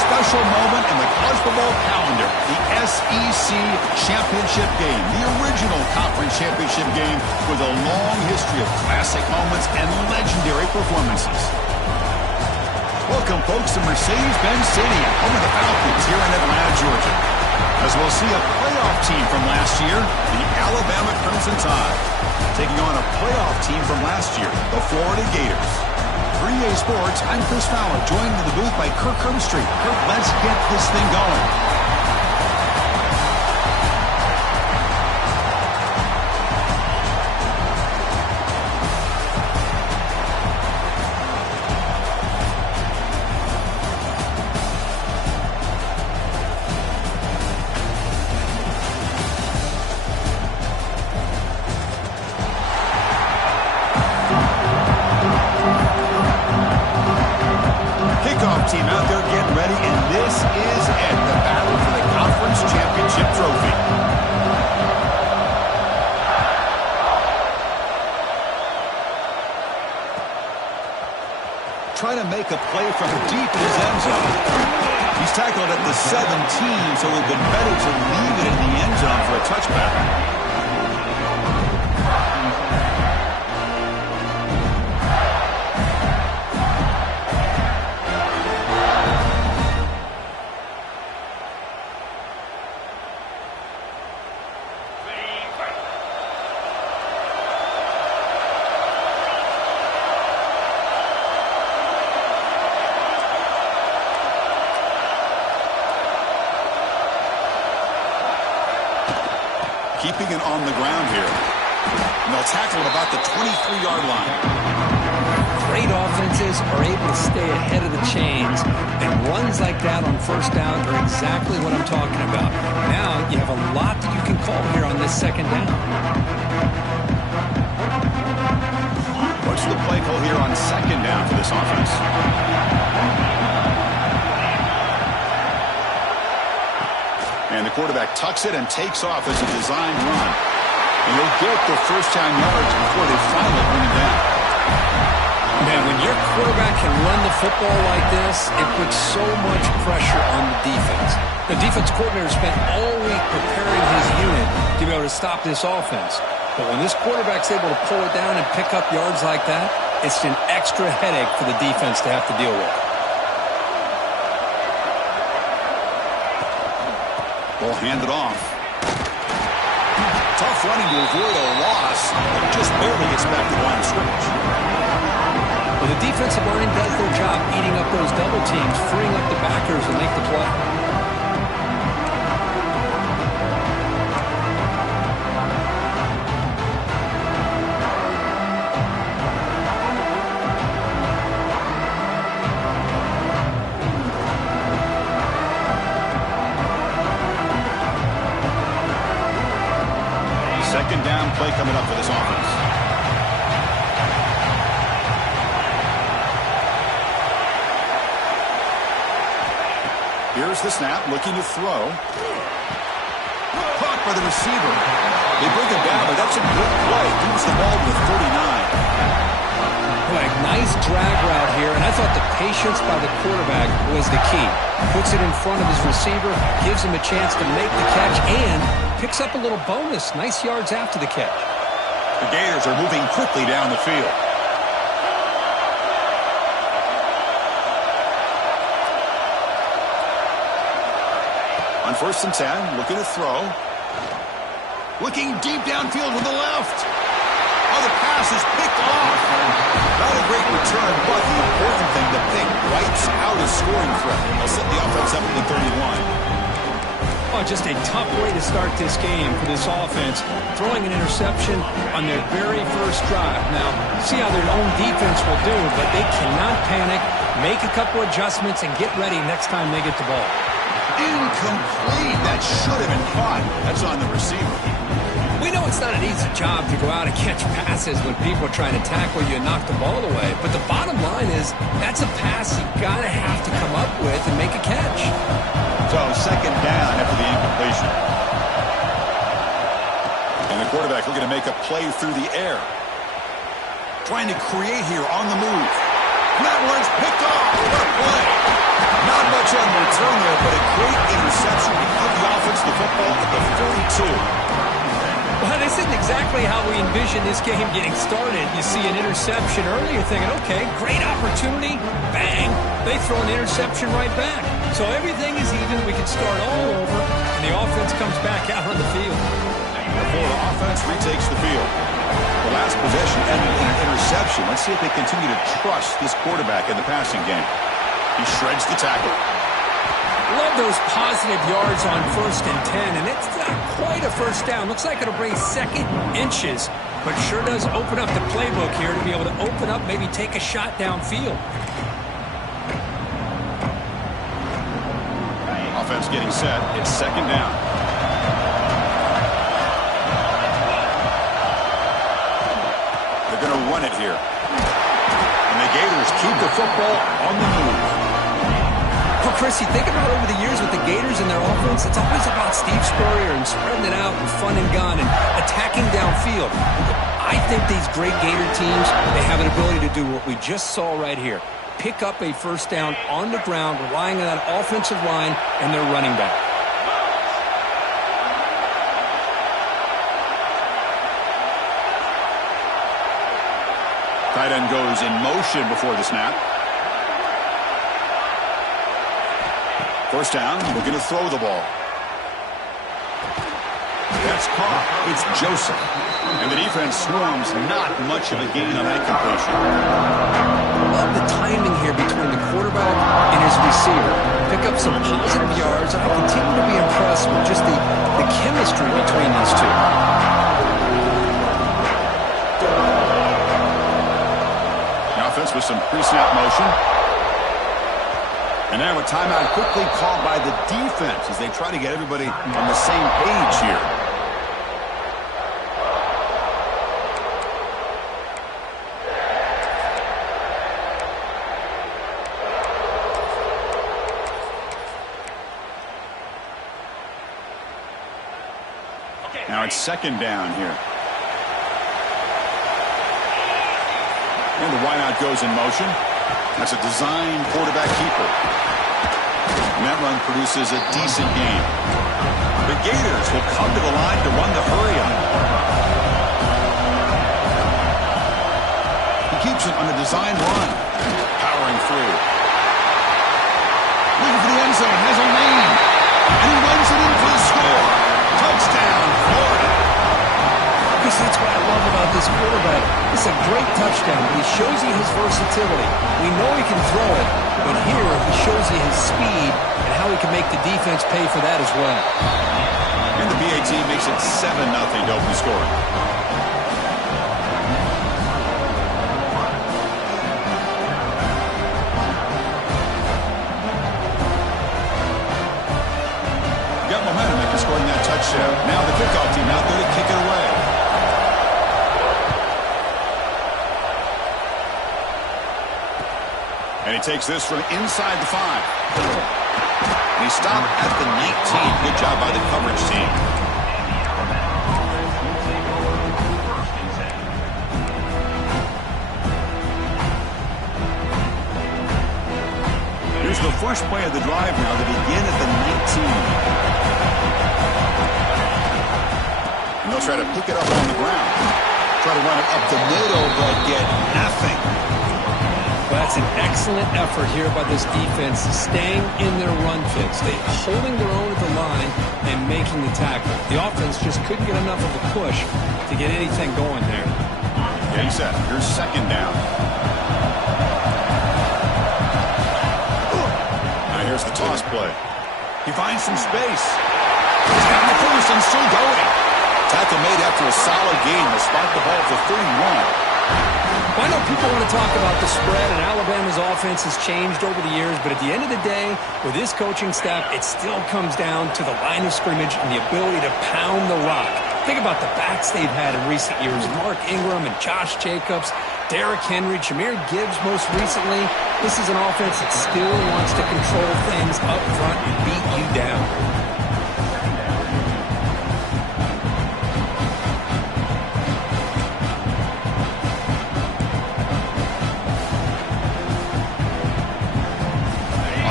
special moment in the college football calendar, the SEC championship game, the original conference championship game with a long history of classic moments and legendary performances. Welcome, folks, to Mercedes-Benz Stadium, home of the Falcons here in Atlanta, Georgia. As we'll see a playoff team from last year, the Alabama Crimson Tide, taking on a playoff team from last year, the Florida Gators. For EA Sports, I'm Chris Fowler, joined in the booth by Kirk Herbstreit. Kirk, let's get this thing going. Team out there getting ready, and this is it, the battle for the conference championship trophy. Trying to make a play from deep in his end zone. He's tackled at the 17, so it would have been better to leave it in the end zone for a touchback. Keeping it on the ground here. And they'll tackle it about the 23-yard line. Great offenses are able to stay ahead of the chains, and runs like that on first down are exactly what I'm talking about. Now you have a lot that you can call here on this second down. What's the play call here on second down for this offense? And the quarterback tucks it and takes off as a designed run. And he'll get the first-down yards before they finally bring him down. Man, when your quarterback can run the football like this, it puts so much pressure on the defense. The defense coordinator spent all week preparing his unit to be able to stop this offense. But when this quarterback's able to pull it down and pick up yards like that, it's an extra headache for the defense to have to deal with. Ball handed off. Tough running to avoid a loss, but just barely gets back to the line of scrimmage. Well, the defensive line does their job eating up those double teams, freeing up the backers to make the play. Second down play coming up for this offense. Here's the snap, looking to throw. Caught by the receiver. They bring him down, but that's a good play. Moves the ball to 39. Boy, nice drag route here, and I thought the patience by the quarterback was the key. Puts it in front of his receiver, gives him a chance to make the catch, and picks up a little bonus. Nice yards after the catch. The Gators are moving quickly down the field. On 1st and 10, looking to throw. Looking deep downfield with the left. Oh, the pass is picked off. Not a great return, but the important thing, the pick wipes out a scoring threat. They'll set the offense up at the 31. Oh, just a tough way to start this game for this offense. Throwing an interception on their very first drive. Now, see how their own defense will do, but they cannot panic, make a couple adjustments, and get ready next time they get the ball. Incomplete. That should have been caught. That's on the receiver. We know it's not an easy job to go out and catch passes when people are trying to tackle you and knock the ball away. But the bottom line is that's a pass you got to have to come up with and make a catch. So second down after the incompletion. And the quarterback looking to make a play through the air. Trying to create here on the move. That one's picked off. What a play. Not much on the return there, but a great interception to give the offense the football at the 42. Well, this isn't exactly how we envisioned this game getting started. You see an interception early, you're thinking, okay, great opportunity. Bang. They throw an interception right back. So everything is even. We can start all over, and the offense comes back out on the field. Before the offense retakes the field. The last possession ended in an interception. Let's see if they continue to trust this quarterback in the passing game. He shreds the tackle. Love those positive yards on 1st and 10, and it's not quite a first down. Looks like it'll bring second inches, but sure does open up the playbook here to be able to open up, maybe take a shot downfield. Offense getting set. It's 2nd down. They're going to run it here. And the Gators keep the football on the move. Well, Chris, you think about over the years with the Gators and their offense, it's always about Steve Spurrier and spreading it out and fun and gun and attacking downfield. I think these great Gator teams, they have an ability to do what we just saw right here. Pick up a first down on the ground, relying on that offensive line and their running back. Tight end goes in motion before the snap. First down, we're going to throw the ball. That's caught. It's Joseph. And the defense swarms. Not much of a gain on that completion. Love the timing here between the quarterback and his receiver. Pick up some positive yards. I continue to be impressed with just the chemistry between these two. The offense with some pre-snap motion. And now a timeout quickly called by the defense as they try to get everybody on the same page here. Now it's 2nd down here. And the wideout goes in motion. That's a design quarterback keeper. And that run produces a decent gain. The Gators will come to the line to run the hurry up. He keeps it on a design run. Powering through. Looking for the end zone. Has a lane. And he runs it in for the score. Touchdown, Florida. Because that's what I love about this quarterback. It's a great touchdown, but he shows you his versatility. We know he can throw it, but here he shows you his speed and how he can make the defense pay for that as well. And the BAT makes it 7-0 to open scoring. Got momentum after scoring that touchdown. Now the kickoff team out there to kick it away. And he takes this from inside the 5. And he stopped at the 19. Good job by the coverage team. Here's the first play of the drive now to begin at the 19. And they'll try to pick it up on the ground. Try to run it up the middle, but get nothing. Well, that's an excellent effort here by this defense, staying in their run fits. They holding their own at the line and making the tackle. The offense just couldn't get enough of a push to get anything going there. Yeah, he said, here's 2nd down. Now here's the toss play. He finds some space. He's got the first and still going. Tackle made after a solid gain. They'll spot the ball for 31. Well, I know people want to talk about the spread, and Alabama's offense has changed over the years, but at the end of the day, with this coaching staff, it still comes down to the line of scrimmage and the ability to pound the rock. Think about the backs they've had in recent years. Mark Ingram and Josh Jacobs, Derrick Henry, Jahmyr Gibbs most recently. This is an offense that still wants to control things up front and beat you down.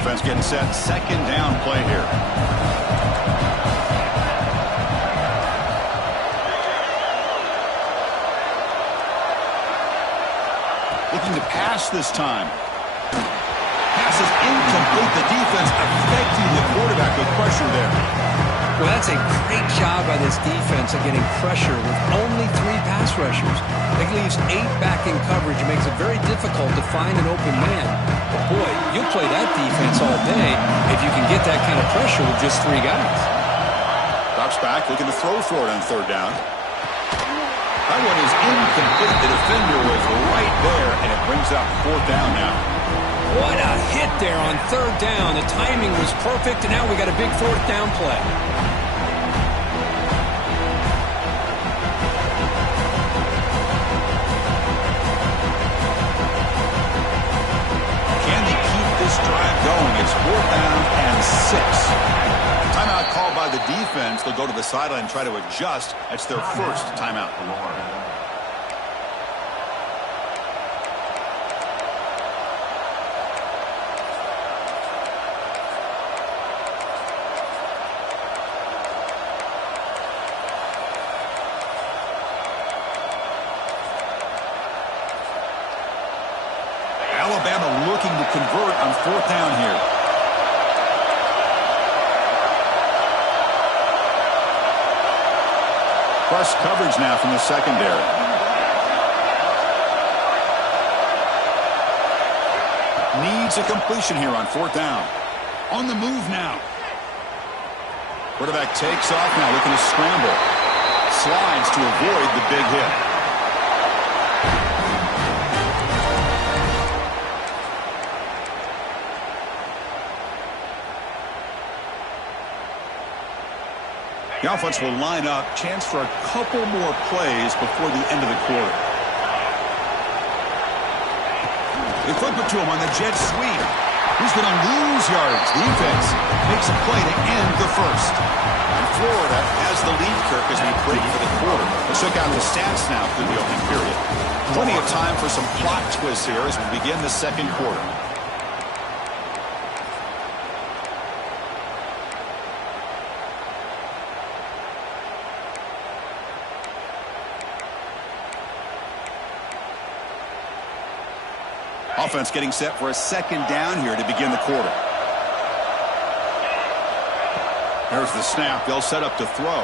Offense getting set. Second down play here. Looking to pass this time. Pass is incomplete. The defense affecting the quarterback with pressure there. Well, that's a great job by this defense of getting pressure with only 3 pass rushers. That leaves 8 back in coverage. It makes it very difficult to find an open man. But boy, you'll play that defense all day if you can get that kind of pressure with just 3 guys. Drops back, looking to throw for it on third down. That one is incomplete. The defender was right there, and it brings up fourth down now. What a hit there on third down. The timing was perfect, and now we got a big fourth down play. Can they keep this drive going? It's fourth down and 6. Timeout called by the defense. They'll go to the sideline and try to adjust. That's their first timeout. Alabama looking to convert on fourth down here. Plus coverage now from the secondary. Needs a completion here on fourth down. On the move now. Quarterback takes off now, looking to scramble. Slides to avoid the big hit. The offense will line up. Chance for a couple more plays before the end of the quarter. They flip it to him on the jet sweep. He's going to lose yards. The defense makes a play to end the first. And Florida has the lead, Kirk, as we break for the quarter. Let's check out the stats now through the opening period. Plenty of time for some plot twists here as we begin the second quarter. Offense getting set for a second down here to begin the quarter. There's the snap. They'll set up to throw.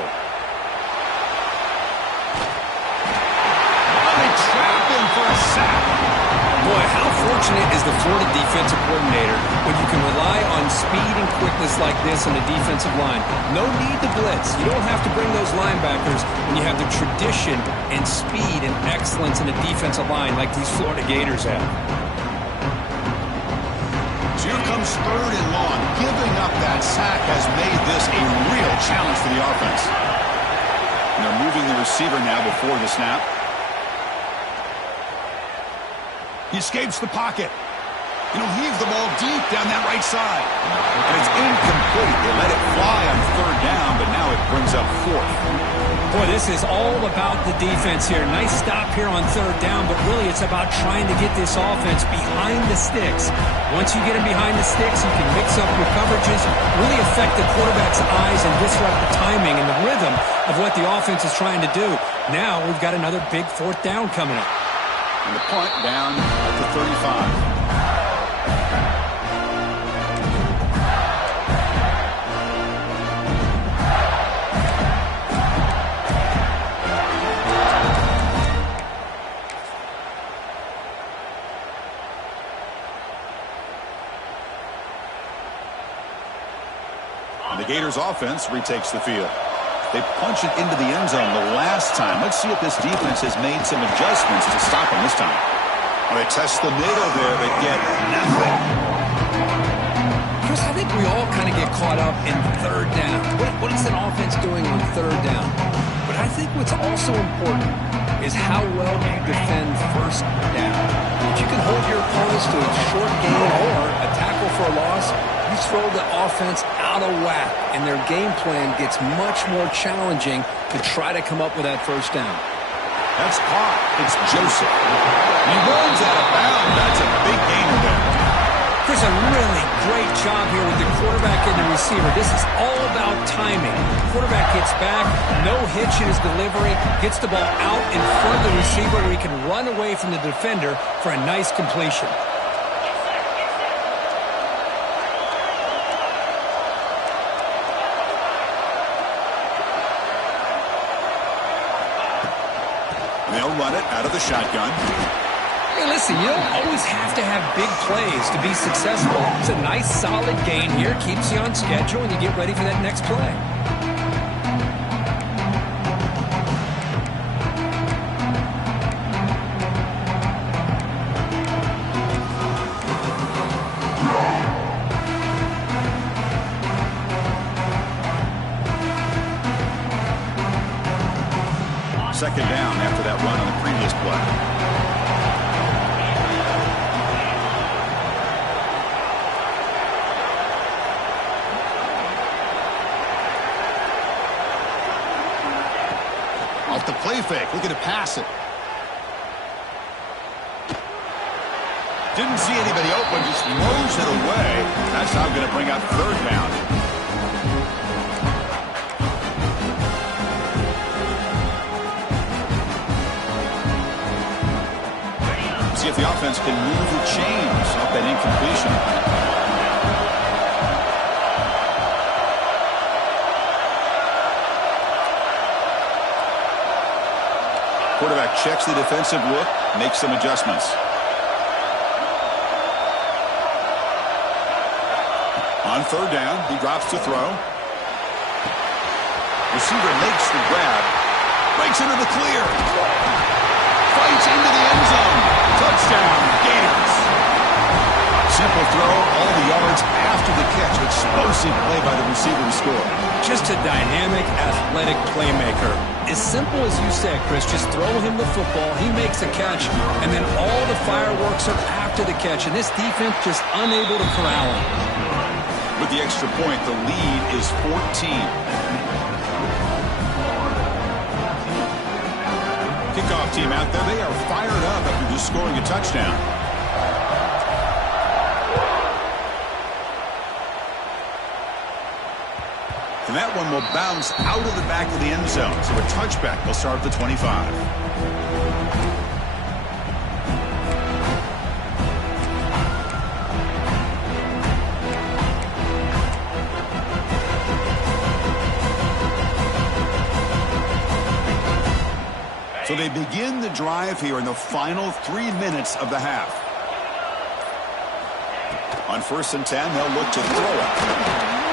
They trap him for a sack. Boy, how fortunate is the Florida defensive coordinator when you can rely on speed and quickness like this on the defensive line. No need to blitz. You don't have to bring those linebackers when you have the tradition and speed and excellence in the defensive line like these Florida Gators have. Here comes third and long. Giving up that sack has made this a real challenge for the offense. And they're moving the receiver now before the snap. He escapes the pocket. He'll heave the ball deep down that right side. And it's incomplete. They let it fly on third down, but now it brings up fourth. Boy, this is all about the defense here. Nice stop here on third down, but really it's about trying to get this offense behind the sticks. Once you get them behind the sticks, you can mix up your coverages, really affect the quarterback's eyes and disrupt the timing and the rhythm of what the offense is trying to do. Now we've got another big fourth down coming up. And the punt down at the 35. The Gators offense retakes the field. They punch it into the end zone the last time. Let's see if this defense has made some adjustments to stop them this time. Well, they test the middle there, but get nothing. Chris, I think we all kind of get caught up in third down. What is an offense doing on third down? But I think what's also important is how well you defend first down. If you can hold your opponents to a short gain or a tackle for a loss, you throw the offense out of whack, and their game plan gets much more challenging to try to come up with that first down. That's caught. It's Joseph. He runs out of bounds. That's a big gainer there. Chris, a really great job here with the quarterback and the receiver. This is all about timing. Quarterback gets back, no hitch in his delivery, gets the ball out in front of the receiver where he can run away from the defender for a nice completion. They'll run it out of the shotgun. Hey, listen, you don't always have to have big plays to be successful. It's a nice, solid gain here. Keeps you on schedule, and you get ready for that next play. Second down after that run on the previous play. Off the play fake, looking to pass it. Didn't see anybody open, just throws it away. That's now going to bring up third down. See if the offense can move the chains off that incompletion. Quarterback checks the defensive look, makes some adjustments. On third down, he drops to throw. Receiver makes the grab, breaks into the clear, fights into the end zone. Touchdown, Gators. Simple throw, all the yards after the catch. Explosive play by the receiver to score. Just a dynamic, athletic playmaker. As simple as you said, Chris, just throw him the football, he makes a catch, and then all the fireworks are after the catch, and this defense just unable to corral him. With the extra point, the lead is 14. Kickoff team out there, they are fired up after just scoring a touchdown. And that one will bounce out of the back of the end zone. So a touchback will start at the 25. So they begin the drive here in the final 3 minutes of the half. On 1st and 10, they'll look to throw it.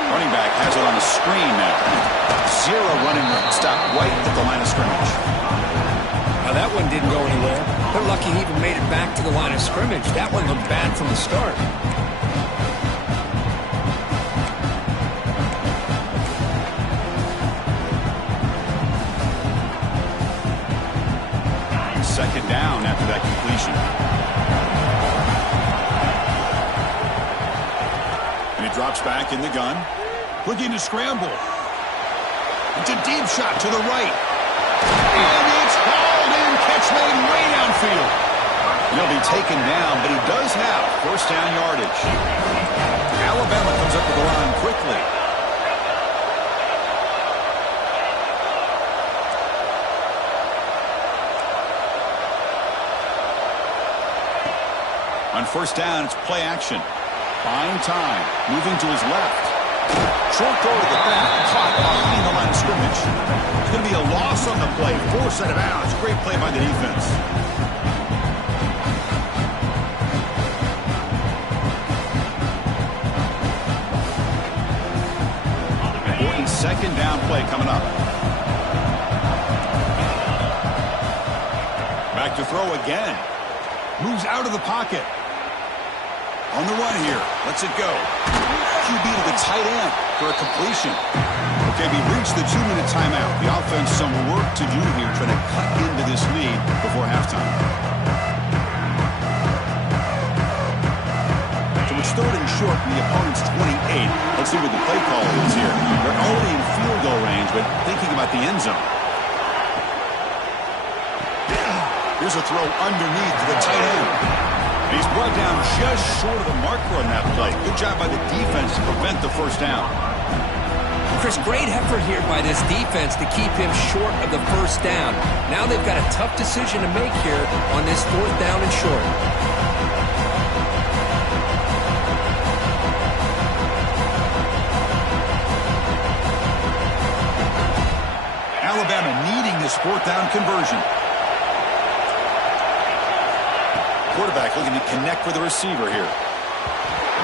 Running back has it on the screen now. Zero running room. Stop right at the line of scrimmage. Now that one didn't go anywhere. They're lucky he even made it back to the line of scrimmage. That one looked bad from the start. Second down after that completion. And he drops back in the gun. Looking to scramble. It's a deep shot to the right. And it's hauled in. Catch made way downfield. He'll be taken down, but he does have first down yardage. Alabama comes up with the line quickly. On 1st down, it's play action. Buying time. Moving to his left. Short throw to the back. Caught behind the line of scrimmage. It's going to be a loss on the play. Force out of bounds. Great play by the defense. Important second down play coming up. Back to throw again. Moves out of the pocket. On the run here. Lets it go. QB to the tight end for a completion. Okay, we've reached the 2-minute timeout. The offense some work to do here trying to cut into this lead before halftime. So it's 3rd and short from the opponent's 28. Let's see what the play call is here. They're already in field goal range, but thinking about the end zone. Here's a throw underneath to the tight end. He's brought down just short of the marker on that play. Good job by the defense to prevent the first down. Chris, great effort here by this defense to keep him short of the first down. Now they've got a tough decision to make here on this 4th down and short. Alabama needing this 4th down conversion. Quarterback looking to connect with the receiver here.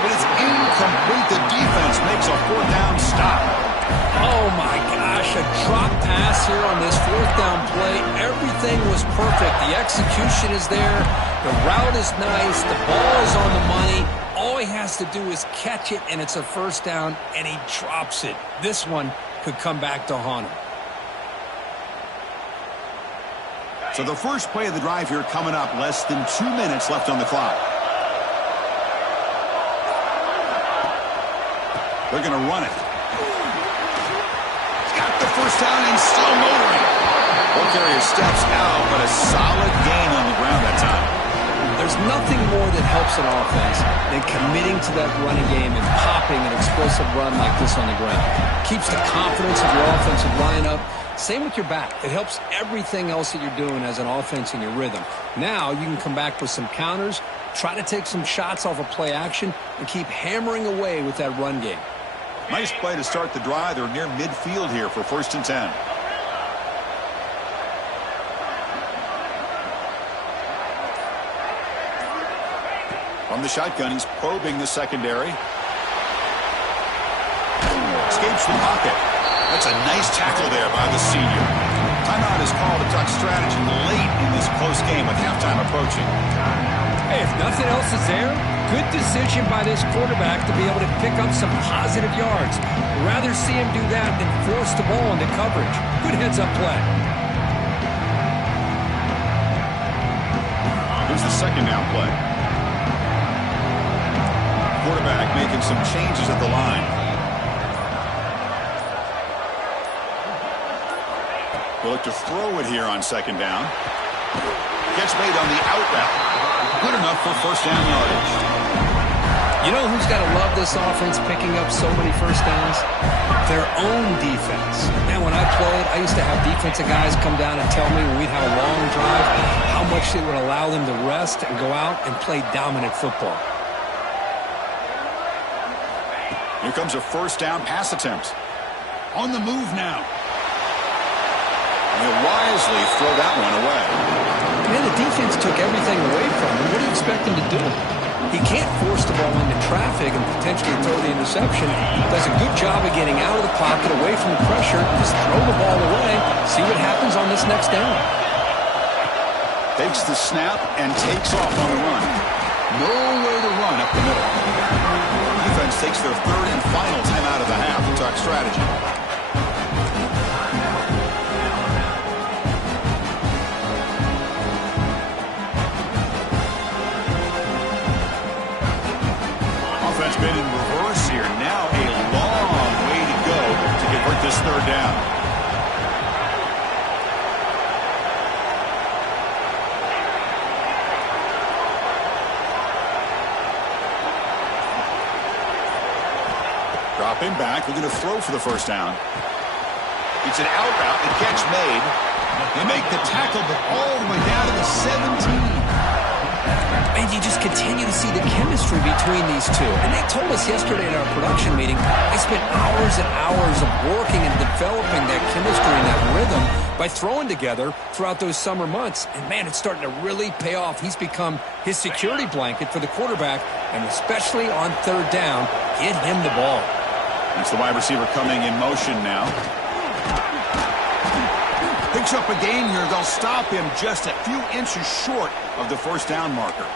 But it's incomplete. The defense makes a 4th down stop. Oh, my gosh, a drop pass here on this 4th down play. Everything was perfect. The execution is there. The route is nice. The ball is on the money. All he has to do is catch it, and it's a 1st down, and he drops it. This one could come back to haunt him. So the first play of the drive here coming up, less than 2 minutes left on the clock. They're going to run it. He's got the first down and still motoring. Ball carrier steps out, but a solid gain on the ground that time. There's nothing more that helps an offense than committing to that running game and popping an explosive run like this on the ground. Keeps the confidence of your offensive lineup. Same with your back. It helps everything else that you're doing as an offense in your rhythm. Now you can come back with some counters, try to take some shots off of play action, and keep hammering away with that run game. Nice play to start the drive. They're near midfield here for 1st and 10. From the shotgun, he's probing the secondary. Escapes the pocket. That's a nice tackle there by the senior. Timeout is called to talk strategy late in this close game with halftime approaching. Hey, if nothing else is there, good decision by this quarterback to be able to pick up some positive yards. Rather see him do that than force the ball into coverage. Good heads-up play. Here's the 2nd down play. Quarterback making some changes at the line. He'll look to throw it here on 2nd down. Gets made on the out route. Good enough for 1st down yardage. You know who's got to love this offense picking up so many 1st downs? Their own defense. Man, when I played, I used to have defensive guys come down and tell me when we'd have a long drive how much it would allow them to rest and go out and play dominant football. Here comes a 1st down pass attempt. On the move now. And he'll wisely throw that one away. Man, the defense took everything away from him. What do you expect him to do? He can't force the ball into traffic and potentially throw the interception. Does a good job of getting out of the pocket, away from the pressure. Just throw the ball away. See what happens on this next down. Takes the snap and takes off on the run. No way to run up the middle. Defense takes their 3rd and final timeout of the half to talk strategy. Offense been in reverse here. Now a long way to go to convert this 3rd down. Drop him back. We're going to throw for the 1st down. It's an out route. The catch made. They make the tackle, but all the way down to the 17. And you just continue to see the chemistry between these two. And they told us yesterday in our production meeting, they spent hours and hours of working and developing that chemistry and that rhythm by throwing together throughout those summer months. And, man, it's starting to really pay off. He's become his security blanket for the quarterback, and especially on 3rd down, get him the ball. It's the wide receiver coming in motion now. Picks up a gain here. They'll stop him just a few inches short of the 1st down marker.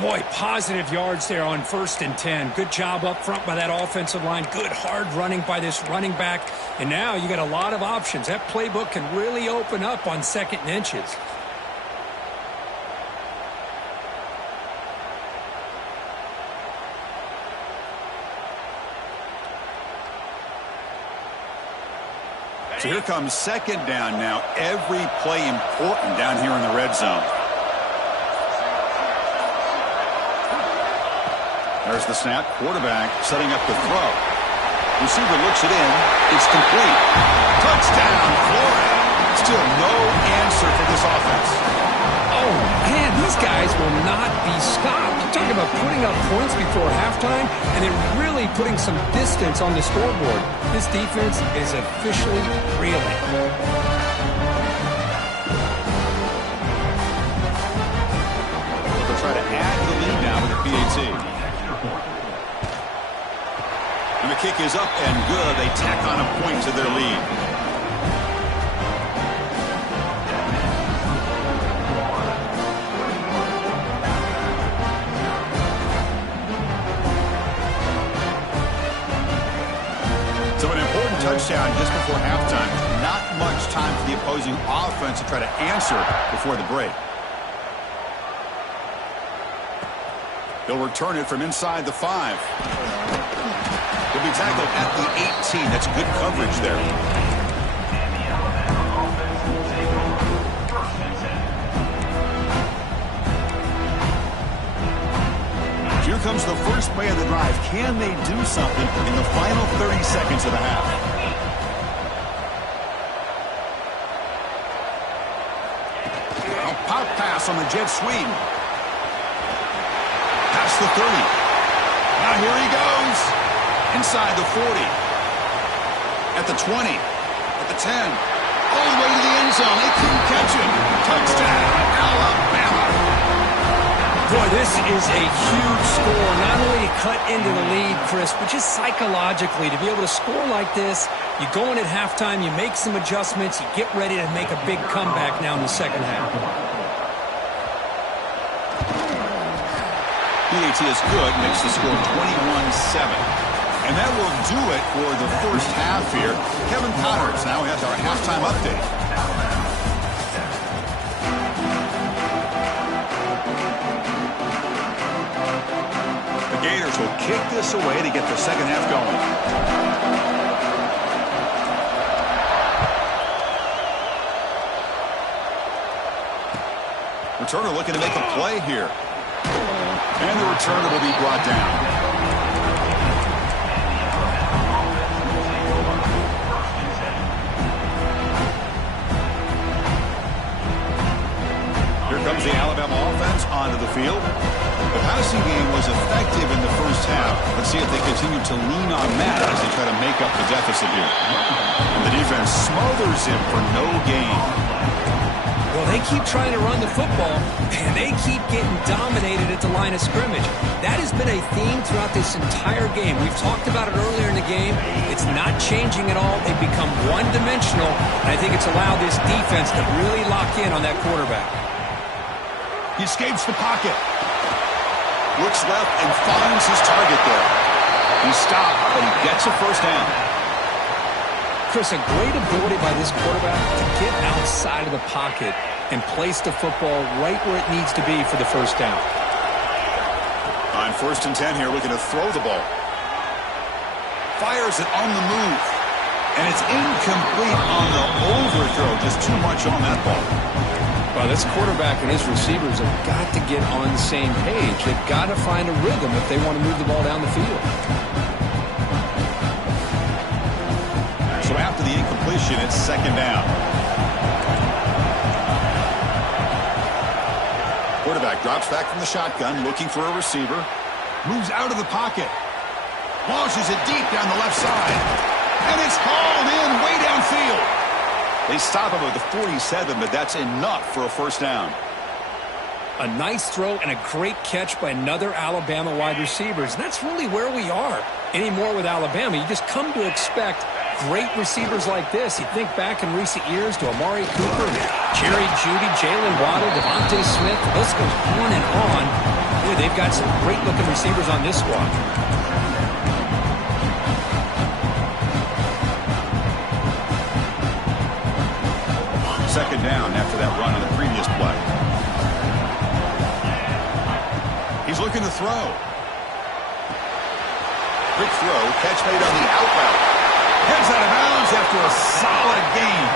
Boy, positive yards there on 1st and 10. Good job up front by that offensive line. Good hard running by this running back. And now you got a lot of options. That playbook can really open up on 2nd and inches. So here comes 2nd down now. Every play important down here in the red zone. There's the snap. Quarterback setting up the throw. Receiver looks it in. It's complete. Touchdown, Florida. Still no answer for this offense. Oh, man, these guys will not be stopped. You're talking about putting up points before halftime, and then really putting some distance on the scoreboard. This defense is officially reeling. They'll try to add to the lead now with the PAT. And the kick is up and good. They tack on a point to their lead. So an important touchdown just before halftime. Not much time for the opposing offense to try to answer before the break. They'll return it from inside the 5. He'll be tackled at the 18. That's good coverage there. Here comes the first play of the drive. Can they do something in the final 30 seconds of the half? A pop pass on the jet sweep. Past the 30. Now here he goes. Inside the 40. At the 20. At the 10. All the way to the end zone. They couldn't catch him. Touchdown, Alabama. Boy, this is a huge score. Not only to cut into the lead, Chris, but just psychologically to be able to score like this. You go in at halftime, you make some adjustments, you get ready to make a big comeback now in the second half. PAT is good, makes the score 21-7. And that will do it for the first half here. Kevin Connors now has our halftime update. The Gators will kick this away to get the second half going. Returner looking to make a play here. And the returner will be brought down. Here comes the Alabama offense onto the field. The passing game was effective in the first half. Let's see if they continue to lean on that as they try to make up the deficit here. And the defense smothers him for no gain. Well, they keep trying to run the football, and they keep getting dominated at the line of scrimmage. That has been a theme throughout this entire game. We've talked about it earlier in the game. It's not changing at all. They've become one-dimensional, and I think it's allowed this defense to really lock in on that quarterback. He escapes the pocket. Looks left and finds his target there. He stopped, but he gets a first down. Chris, a great ability by this quarterback to get outside of the pocket and place the football right where it needs to be for the first down. On 1st and 10 here, looking to throw the ball. Fires it on the move. And it's incomplete on the overthrow. Just too much on that ball. Well, this quarterback and his receivers have got to get on the same page. They've got to find a rhythm if they want to move the ball down the field. So after the incompletion, it's second down. Quarterback drops back from the shotgun, looking for a receiver. Moves out of the pocket. Launches it deep down the left side. And it's hauled in way downfield. They stop him at the 47, but that's enough for a first down. A nice throw and a great catch by another Alabama wide receivers. And that's really where we are anymore with Alabama. You just come to expect great receivers like this. You think back in recent years to Amari Cooper, Jerry Jeudy, Jalen Waddle, Devontae Smith. The list goes on and on. Boy, they've got some great-looking receivers on this squad. Second down after that run on the previous play. He's looking to throw. Quick throw, catch made on the out route. Heads out of bounds after a solid gain.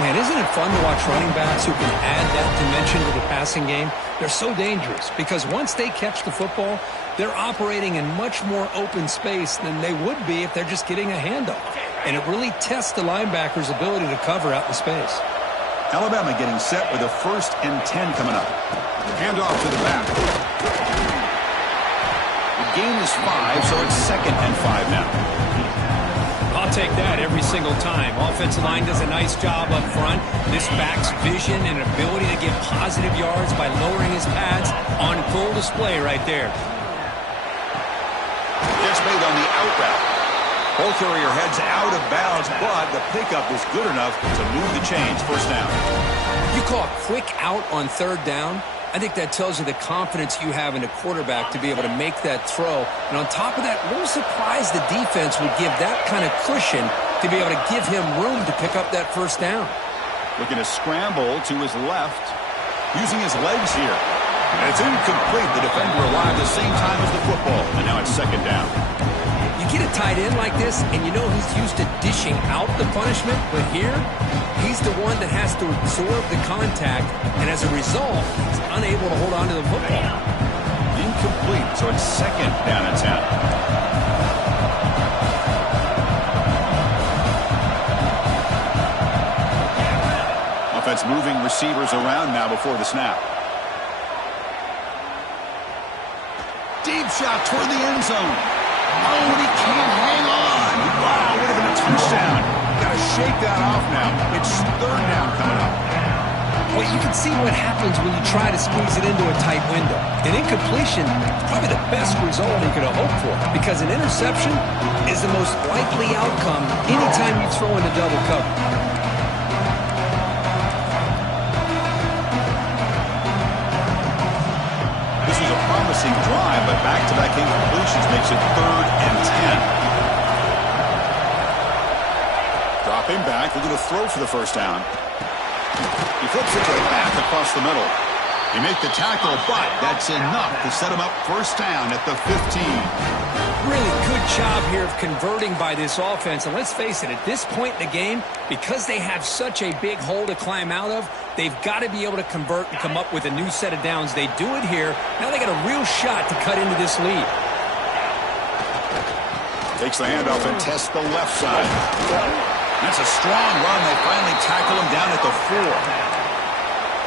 Man, isn't it fun to watch running backs who can add that dimension to the passing game? They're so dangerous because once they catch the football, they're operating in much more open space than they would be if they're just getting a handoff. And it really tests the linebacker's ability to cover out in space. Alabama getting set with a 1st and 10 coming up. Handoff to the back. The gain is 5, so it's 2nd and 5 now. I'll take that every single time. Offensive line does a nice job up front. This back's vision and ability to get positive yards by lowering his pads on full display right there. Gets made on the out route. Ball carrier heads out of bounds, but the pickup is good enough to move the chains. 1st down. You call a quick out on 3rd down. I think that tells you the confidence you have in a quarterback to be able to make that throw. And on top of that, a little surprised the defense would give that kind of cushion to be able to give him room to pick up that 1st down. Looking to scramble to his left, using his legs here. And it's incomplete. The defender arrived at the same time as the football, and now it's 2nd down. You get a tight end like this, and you know he's used to dishing out the punishment, but here, he's the one that has to absorb the contact, and as a result, he's unable to hold on to the football. Incomplete, so it's 2nd down and 10. Offense moving receivers around now before the snap. Deep shot toward the end zone. Oh, and he can't hang on. Wow, would have been a touchdown. Got to shake that off now. It's 3rd down coming up. Well, you can see what happens when you try to squeeze it into a tight window. An incompletion is probably the best result you could have hoped for because an interception is the most likely outcome anytime you throw into double cover. This was a promising drive, but back-to-back incompletions makes it 3rd and 10. Dropping back, looking to throw for the 1st down. He flips it to the path across the middle. He make the tackle, but that's enough to set him up 1st down at the 15. Really good job here of converting by this offense. And let's face it, at this point in the game, because they have such a big hole to climb out of, they've got to be able to convert and come up with a new set of downs. They do it here. Now they got a real shot to cut into this lead. Takes the handoff and tests the left side. That's a strong run. They finally tackle him down at the 4.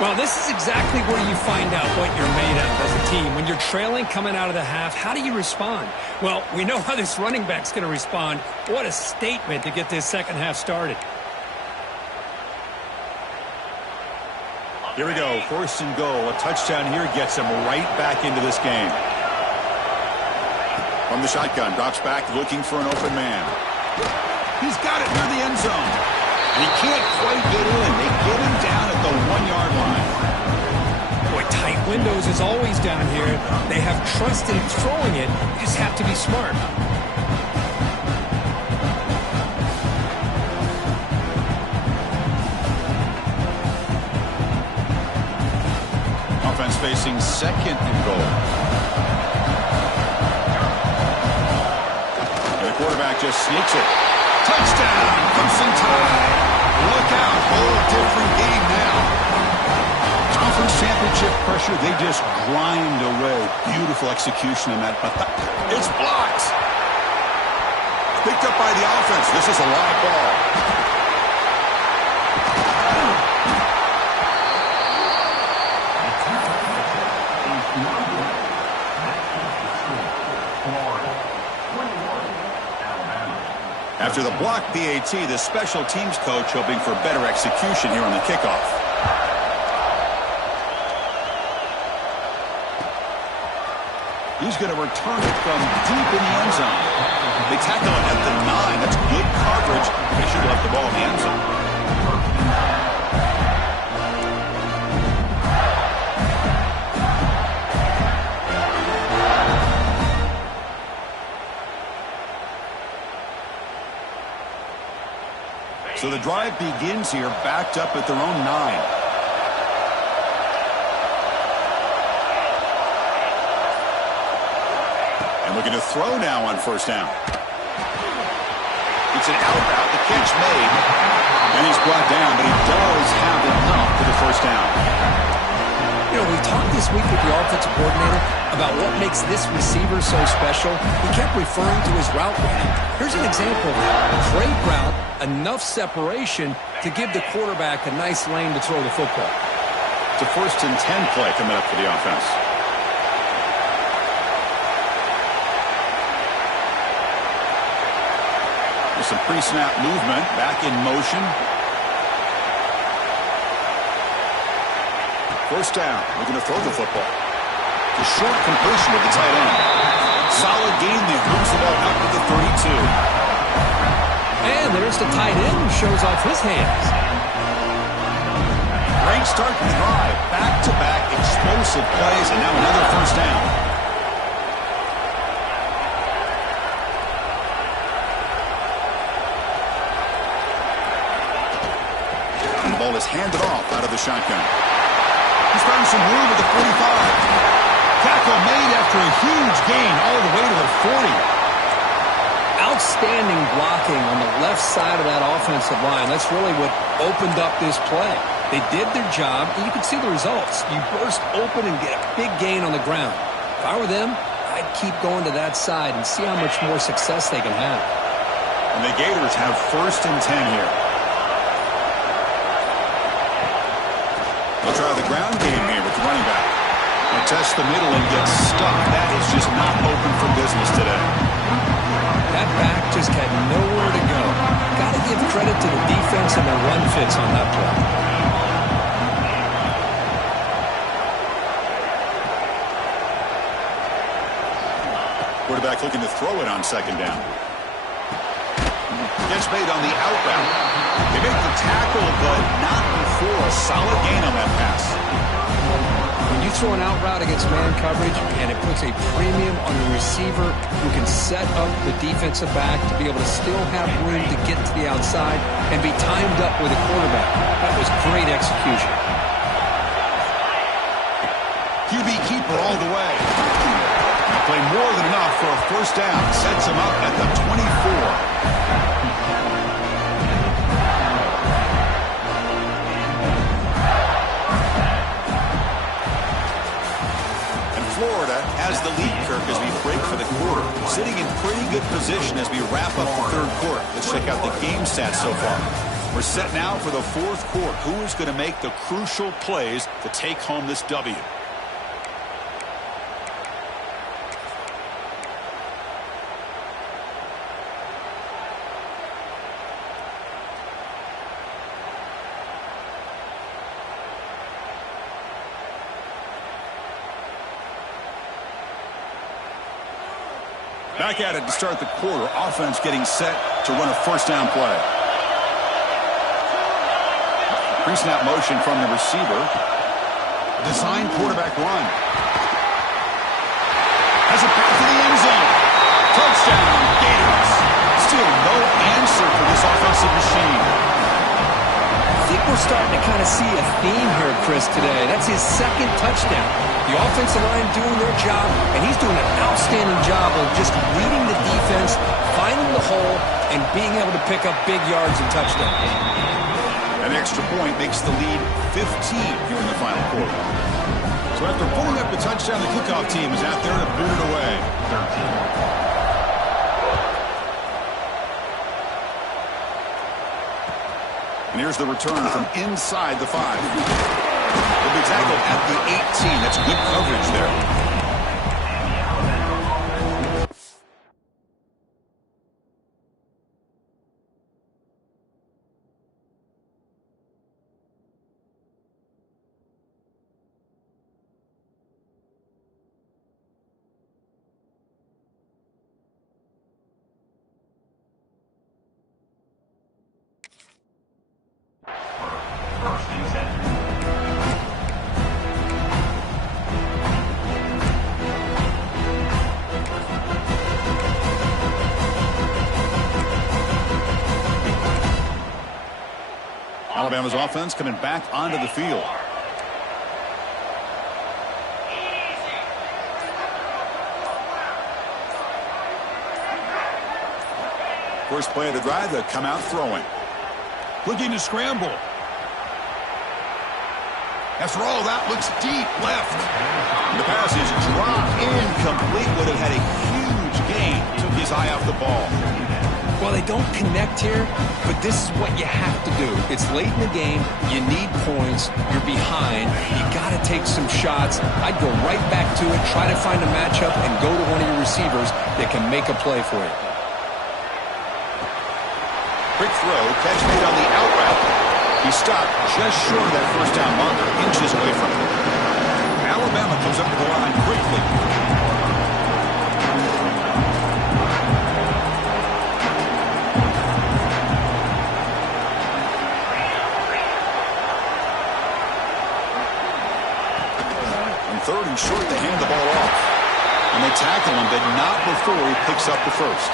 Well, this is exactly where you find out what you're made of as a team. When you're trailing coming out of the half, how do you respond? Well, we know how this running back's going to respond. What a statement to get this 2nd half started. Here we go. 1st and goal. A touchdown here gets him right back into this game. From the shotgun, drops back looking for an open man. He's got it near the end zone. And he can't quite get in. They get him down at the 1-yard line. Boy, tight windows is always down here. They have trust in throwing it. You just have to be smart. Offense facing 2nd and goal. And the quarterback just sneaks it. Touchdown! Crimson Tide! Look out! Whole different game now. Conference championship pressure, they just grind away. Beautiful execution in that. It's blocked. Picked up by the offense. This is a live ball. After the block PAT, the special teams coach hoping for better execution here on the kickoff. He's going to return it from deep in the end zone. They tackle it at the 9. That's good coverage. They should have left the ball in the end zone. So the drive begins here, backed up at their own 9. And looking to throw now on 1st down. It's an out route, the catch made. And he's brought down, but he does have enough for the first down. You know, we talked this week with the offensive coordinator about what makes this receiver so special. He kept referring to his route running. Here's an example of that. Great route, enough separation to give the quarterback a nice lane to throw the football. It's a 1st and 10 play coming up for the offense. With some pre-snap movement, back in motion. 1st down, looking to throw the football. The short completion of the tight end. Solid gain there, moves the ball out to the 32. And there's the tight end who shows off his hands. Great start to the drive. Back-to-back explosive plays, and now another 1st down. And the ball is handed off out of the shotgun. He's found some room at the 45. Tackle made after a huge gain all the way to the 40. Outstanding blocking on the left side of that offensive line. That's really what opened up this play. They did their job, and you can see the results. You burst open and get a big gain on the ground. If I were them, I'd keep going to that side and see how much more success they can have. And the Gators have 1st and 10 here. They'll try the ground game here with the running back. They test the middle and get stuck. That is just not open for business today. That back just had nowhere to go. Got to give credit to the defense and their run fits on that play. Quarterback looking to throw it on 2nd down. Gets made on the out route. They make the tackle, but not before a solid gain on that pass. When you throw an out route against man coverage, and it puts a premium on the receiver who can set up the defensive back to be able to still have room to get to the outside and be timed up with a quarterback. That was great execution. QB keeper all the way. Play more than enough for a 1st down. Sets him up at the 24. Florida has the lead, Kirk, as we break for the quarter. Sitting in pretty good position as we wrap up the 3rd quarter. Let's check out the game stats so far. We're set now for the 4th quarter. Who is going to make the crucial plays to take home this W? Back at it to start the quarter. Offense getting set to run a 1st down play. Pre-snap motion from the receiver. Design quarterback run. Has a path to the end zone. Touchdown, Gators. Still no answer for this offensive machine. I think we're starting to kind of see a theme here, Chris, today. That's his 2nd touchdown. The offensive line doing their job, and he's doing an outstanding job of just reading the defense, finding the hole, and being able to pick up big yards and touchdowns. An extra point makes the lead 15 here in the final quarter. So after pulling up the touchdown, the kickoff team is out there to boot it away. 13. And here's the return from inside the 5. Will be tackled at the 18. That's good coverage there. Alabama's offense coming back onto the field. First play of the drive, they'll come out throwing. Looking to scramble. After all that, looks deep left. The pass is dropped incomplete. Would have had a huge gain. Took his eye off the ball. Well, they don't connect here, but this is what you have to do. It's late in the game. You need points. You're behind. You got to take some shots. I'd go right back to it, try to find a matchup, and go to one of your receivers that can make a play for you. Quick throw, catch made on the out route. He stopped just short of that first down marker, inches away from it. Alabama comes up to the line quickly. On 3rd and short, they hand the ball off. And they tackle him, but not before he picks up the first.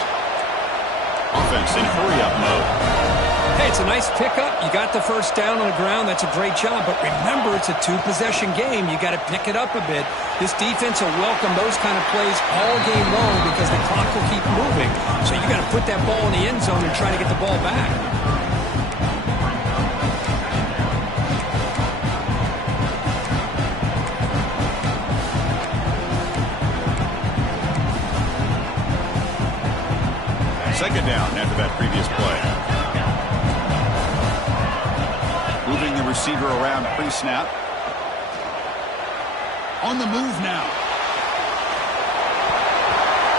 Offense in hurry-up mode. Hey, it's a nice pickup. You got the first down on the ground. That's a great job. But remember, it's a 2-possession game. You got to pick it up a bit. This defense will welcome those kind of plays all game long because the clock will keep moving. So you got to put that ball in the end zone and try to get the ball back. Second down after that previous play. Moving the receiver around pre-snap. On the move now.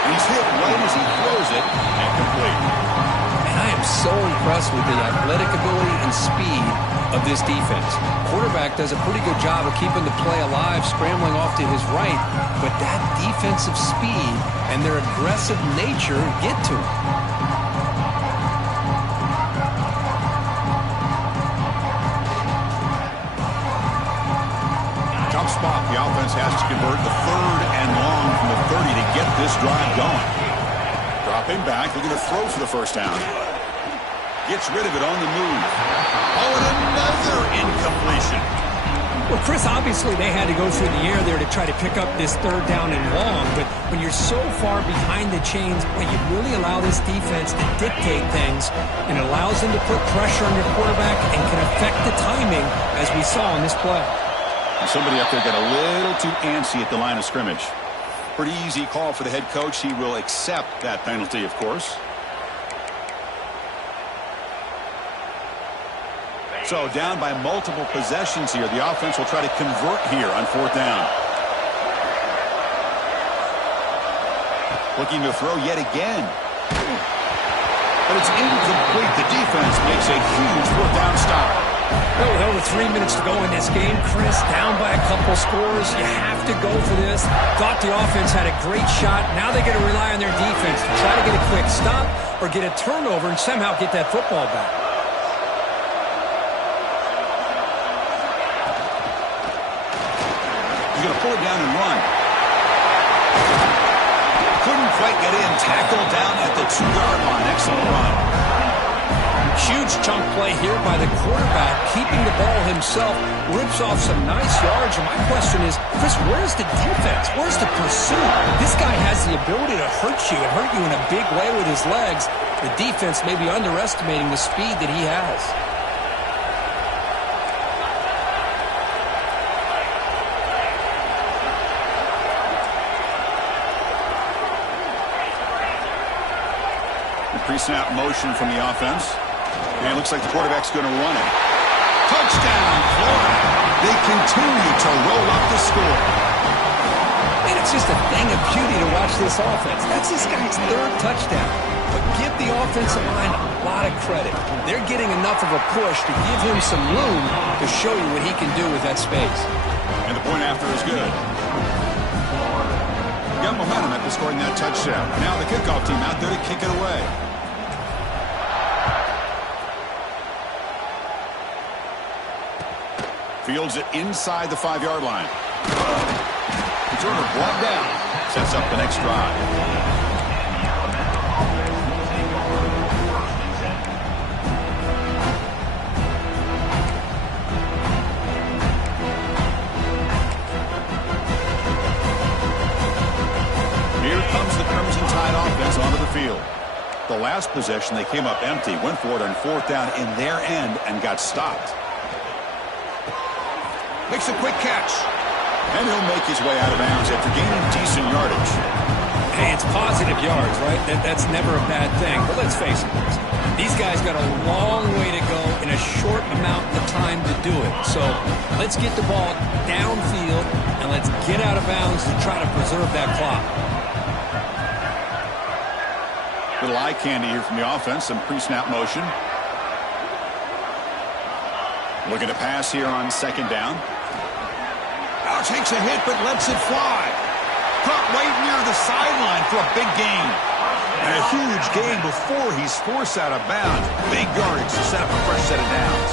And he's hit right as he throws it and complete. And I am so impressed with the athletic ability and speed of this defense. Quarterback does a pretty good job of keeping the play alive, scrambling off to his right, but that defensive speed and their aggressive nature get to him. Spot. The offense has to convert the 3rd and long from the 30 to get this drive going. Dropping back, looking to throw for the first down. Gets rid of it on the move. Oh, and another incompletion. Well, Chris, obviously they had to go through the air there to try to pick up this 3rd down and long, but when you're so far behind the chains, well, you really allow this defense to dictate things, and it allows them to put pressure on your quarterback and can affect the timing, as we saw in this play. Somebody up there got a little too antsy at the line of scrimmage. Pretty easy call for the head coach. He will accept that penalty, of course. So down by multiple possessions here. The offense will try to convert here on 4th down. Looking to throw yet again. But it's incomplete. The defense makes a huge 4th down stop. Well, with over 3 minutes to go in this game, Chris, down by a couple scores. You have to go for this. Thought the offense had a great shot. Now they got to rely on their defense to try to get a quick stop or get a turnover and somehow get that football back. He's going to pull it down and run. Couldn't quite get in. Tackled down at the 2-yard line. Excellent run. Huge chunk play here by the quarterback, keeping the ball himself, rips off some nice yards. And my question is, Chris, where's the defense? Where's the pursuit? This guy has the ability to hurt you and hurt you in a big way with his legs. The defense may be underestimating the speed that he has. The pre-snap motion from the offense. And it looks like the quarterback's going to run it. Touchdown, Florida. They continue to roll up the score. And it's just a thing of beauty to watch this offense. That's this guy's 3rd touchdown. But give the offensive line a lot of credit. They're getting enough of a push to give him some room to show you what he can do with that space. And the point after is good. Got momentum after scoring that touchdown. Now the kickoff team out there to kick it away. Fields it inside the 5-yard line. Returner brought down. Sets up the next drive. Here comes the Crimson Tide offense onto the field. The last possession, they came up empty, went for it on fourth down in their end, and got stopped. Makes a quick catch. And he'll make his way out of bounds after gaining decent yardage. Hey, it's positive yards, right? That's never a bad thing. But let's face it, these guys got a long way to go in a short amount of time to do it. So let's get the ball downfield, and let's get out of bounds to try to preserve that clock. Little eye candy here from the offense, some pre-snap motion. Looking to pass here on second down. Now takes a hit, but lets it fly. Caught right near the sideline for a big gain. And a huge gain before he's forced out of bounds. Big yardage to set up a fresh set of downs.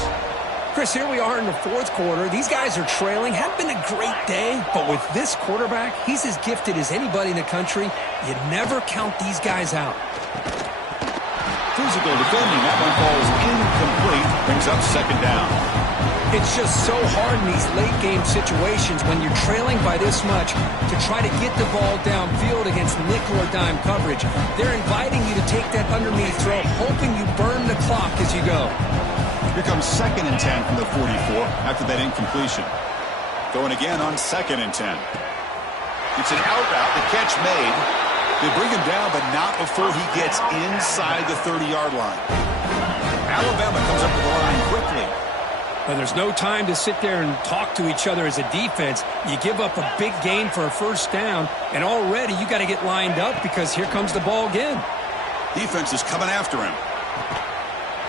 Chris, here we are in the fourth quarter. These guys are trailing. Hadn't been a great day, but with this quarterback, he's as gifted as anybody in the country. You never count these guys out. Physical defending. That one falls incomplete. Brings up second down. It's just so hard in these late-game situations when you're trailing by this much to try to get the ball downfield against nickel or dime coverage. They're inviting you to take that underneath throw, hoping you burn the clock as you go. Here comes 2nd and 10 from the 44 after that incompletion. Going again on 2nd and 10. It's an out route. The catch made. They bring him down, but not before he gets inside the 30-yard line. Alabama comes up to the line quickly. Well, there's no time to sit there and talk to each other as a defense. You give up a big gain for a first down, and already you got to get lined up because here comes the ball again. Defense is coming after him.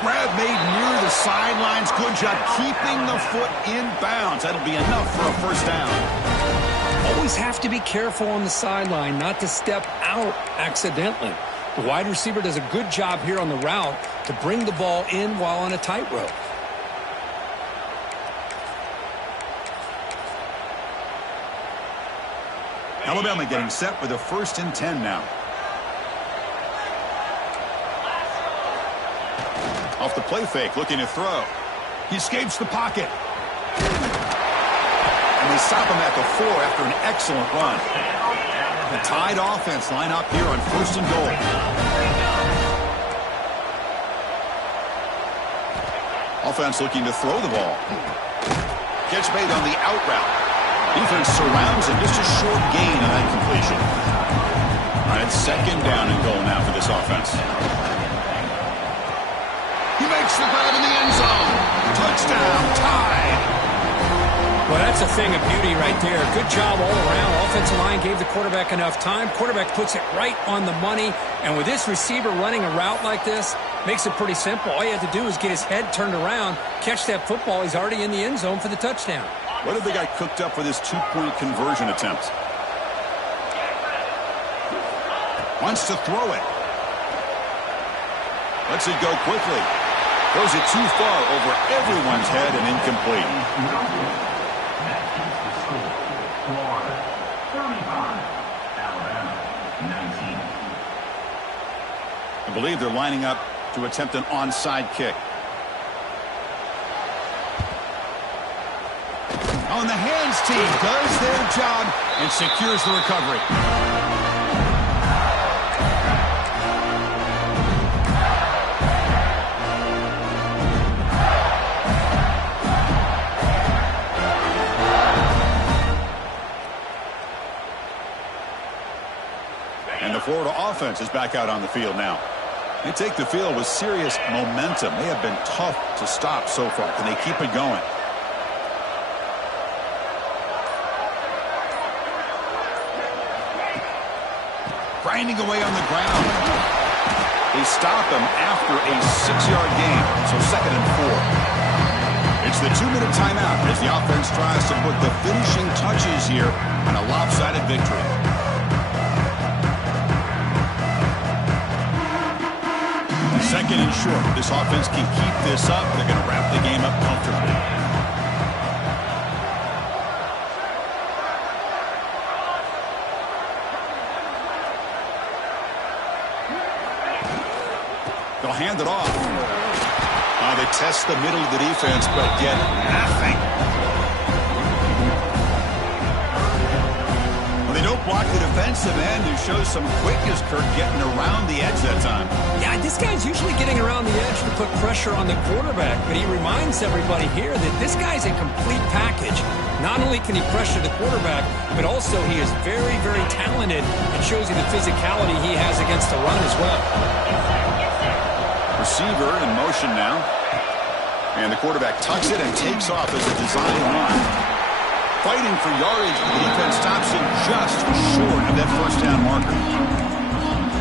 Grab made near the sidelines. Good job keeping the foot in bounds. That'll be enough for a first down. Always have to be careful on the sideline not to step out accidentally. The wide receiver does a good job here on the route to bring the ball in while on a tightrope. Alabama getting set for the 1st and 10 now. Off the play fake, looking to throw. He escapes the pocket. And they stop him at the 4 after an excellent run. The tied offense line up here on 1st and goal. Offense looking to throw the ball. Catch made on the out route. Defense surrounds him. Just a short gain on that completion. All right, 2nd down and goal now for this offense. He makes the grab in the end zone. Touchdown, tied. Well, that's a thing of beauty right there. Good job all around. Offensive line gave the quarterback enough time. Quarterback puts it right on the money. And with this receiver running a route like this, makes it pretty simple. All you have to do is get his head turned around, catch that football. He's already in the end zone for the touchdown. What have they got cooked up for this 2-point conversion attempt? Wants to throw it. Lets it go quickly. Throws it too far over everyone's head and incomplete. I believe they're lining up to attempt an onside kick. On the hands team does their job and secures the recovery. And the Florida offense is back out on the field now. They take the field with serious momentum. They have been tough to stop so far. Can they keep it going? Grinding away on the ground. They stop him after a 6-yard gain, so 2nd and 4. It's the 2-minute timeout as the offense tries to put the finishing touches here on a lopsided victory. Second and short. This offense can keep this up. They're going to wrap the game up comfortably. They'll hand it off. They test the middle of the defense, but get nothing. Well, they don't block the defensive end who shows some quickness, Kirk, getting around the edge that time. Yeah, this guy's usually getting around the edge to put pressure on the quarterback, but he reminds everybody here that this guy's a complete package. Not only can he pressure the quarterback, but also he is very, very talented and shows you the physicality he has against the run as well. Receiver in motion now. And the quarterback tucks it and takes off as a design run. Fighting for yardage, but the defense stops him just short of that first down marker.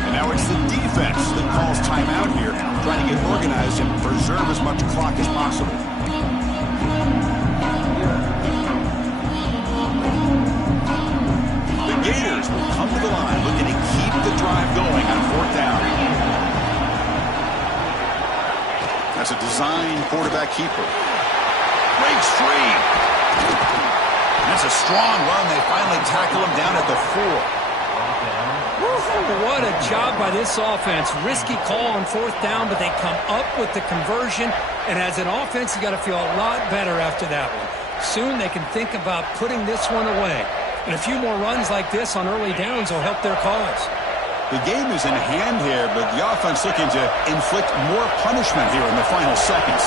And now it's the defense that calls timeout here, trying to get organized and preserve as much clock as possible. The Gators will come to the line looking to keep the drive going on fourth down. That's a design quarterback keeper. Breaks free. That's a strong run. They finally tackle him down at the 4. What a job by this offense. Risky call on fourth down, but they come up with the conversion. And as an offense, you got to feel a lot better after that one. Soon they can think about putting this one away. And a few more runs like this on early downs will help their cause. The game is in hand here, but the offense looking to inflict more punishment here in the final seconds.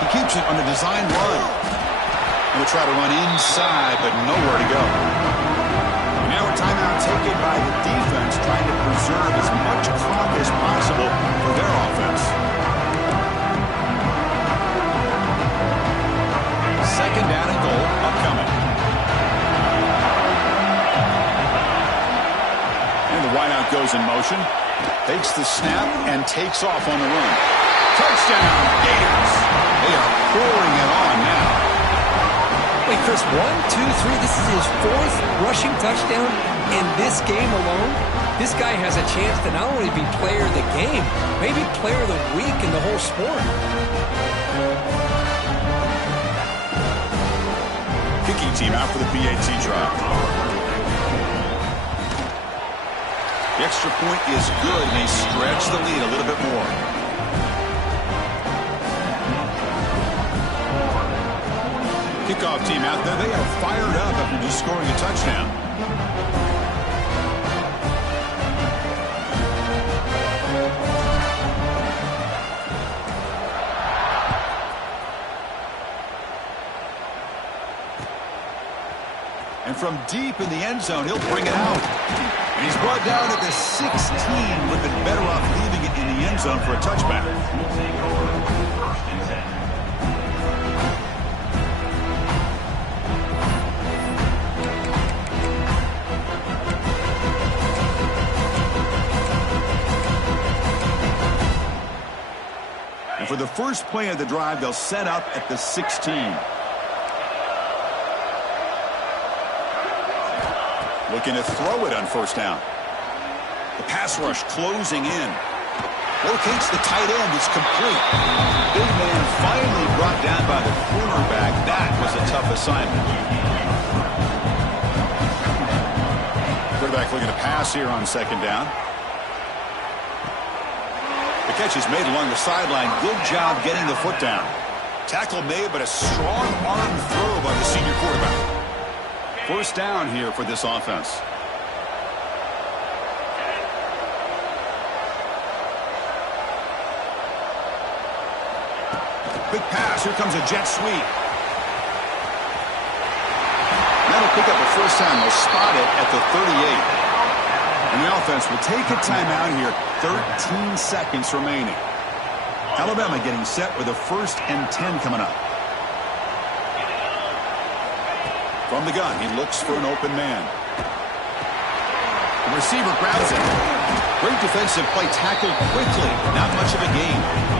He keeps it on a design run. He'll try to run inside, but nowhere to go. And now a timeout taken by the defense, trying to preserve as much clock as possible for their offense. Second down and goal upcoming. And the wideout goes in motion. Takes the snap and takes off on the run. Touchdown, Gators. They are pouring it on now. Wait, Chris, 1, 2, 3. This is his 4th rushing touchdown in this game alone. This guy has a chance to not only be player of the game, maybe player of the week in the whole sport. Kicking team out for the PAT drive. The extra point is good, and they stretch the lead a little bit more. Kickoff team out there. They are fired up after just scoring a touchdown. And from deep in the end zone, he'll bring it out. And he's brought down at the 16. Would have been better off leaving it in the end zone for a touchback. And for the first play of the drive, they'll set up at the 16. Looking to throw it on first down. The pass rush closing in. Locates the tight end. It's complete. Big man finally brought down by the cornerback. That was a tough assignment. Quarterback looking to pass here on second down. The catch is made along the sideline. Good job getting the foot down. Tackle made, but a strong arm throw by the senior quarterback. First down here for this offense. Big pass. Here comes a jet sweep. That'll pick up a first down. They'll spot it at the 38. And the offense will take a timeout here. 13 seconds remaining. Alabama getting set with a 1st and 10 coming up. From the gun, he looks for an open man. The receiver grabs it. Great defensive play, tackled quickly. Not much of a gain.